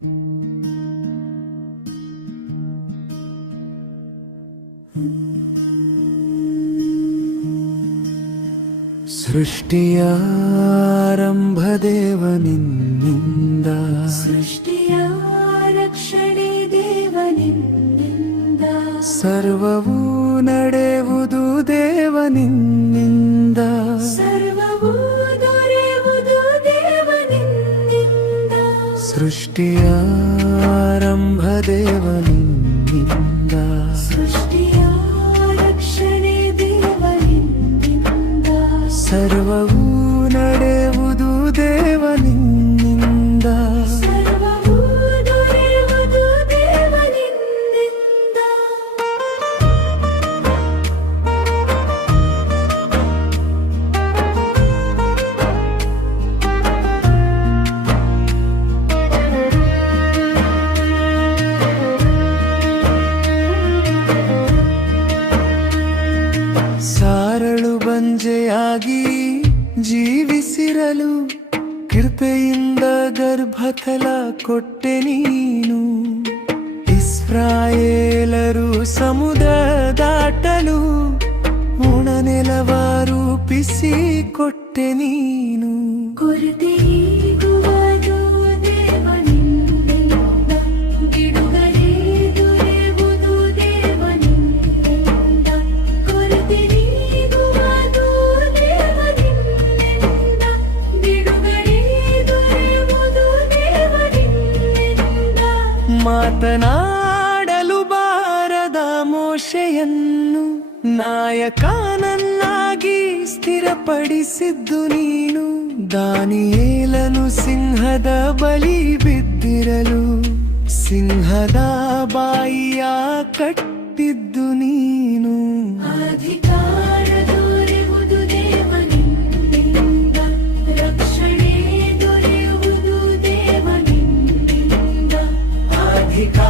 ಸೃಷ್ಟಿಯ ಆರಂಭ ದೇವನಿಂದ, ಸೃಷ್ಟಿಯ ರಕ್ಷಣೆ ದೇವನಿಂದ, ಸರ್ವವೂ ನಡೆಯುವುದು ದೇವನಿಂದ, ಸರ್ವವೂ ದೊರೆಯುವುದು ದೇವನಿಂದ. ಸೃಷ್ಟಿಯ ಆರಂಭ ದೇವನಿಂದ, ಸೃಷ್ಟಿಯ ರಕ್ಷಣೆ ದೇವನಿಂದ, ಸರ್ವವೂ ನಡೆಯುವುದು ದೇವನಿಂದ, ಸರ್ವವೂ ದೊರೆಯುವುದು ದೇವನಿಂದ. ಸಾರಳು ಬಂಜೆಯಾಗಿ ಜೀವಿಸಿರಲು ಕೃಪೆಯಿಂದ ಗರ್ಭಫಲ ಕೊಟ್ಟೆ ನೀನು. ಇಸ್ರಾಯೇಲರು ಸಮುದ್ರ ದಾಟಲು ಉಣನೆಲವ ರೂಪಿಸಿ ಕೊಟ್ಟೆ ನೀನು. ಕೊರತೆಯಾಗುವುದು ದೇವನಿಂದ, ಬಿಡುಗಡೆ ದೊರೆಯುವುದು ದೇವನಿಂದ. ಕೊರತೆಯಾಗುವುದು ದೇವನಿಂದ, ಬಿಡುಗಡೆ ದೊರೆಯುವುದು ದೇವನಿಂದ. ಮಾತನಾಡಲು ಬಾರದ ಮೋಶೆಯನ್ನು ನಾಯಕನನ್ನಾಗಿ ಸ್ಥಿರಪಡಿಸಿದ್ದು ನೀನು. ದಾನಿಯೇಲನು ಸಿಂಹದ ಬಲಿ ಬಿದ್ದಿರಲು ಸಿಂಹದ ಬಾಯಿಯ ಕಟ್ಟಿದ್ದು ನೀನು. ಅಧಿಕಾರ ದೊರೆಯುವುದು ದೇವನಿಂದ, ರಕ್ಷಣೆ ದೊರೆಯುವುದು ದೇವನಿಂದ. ಅಧಿಕಾರ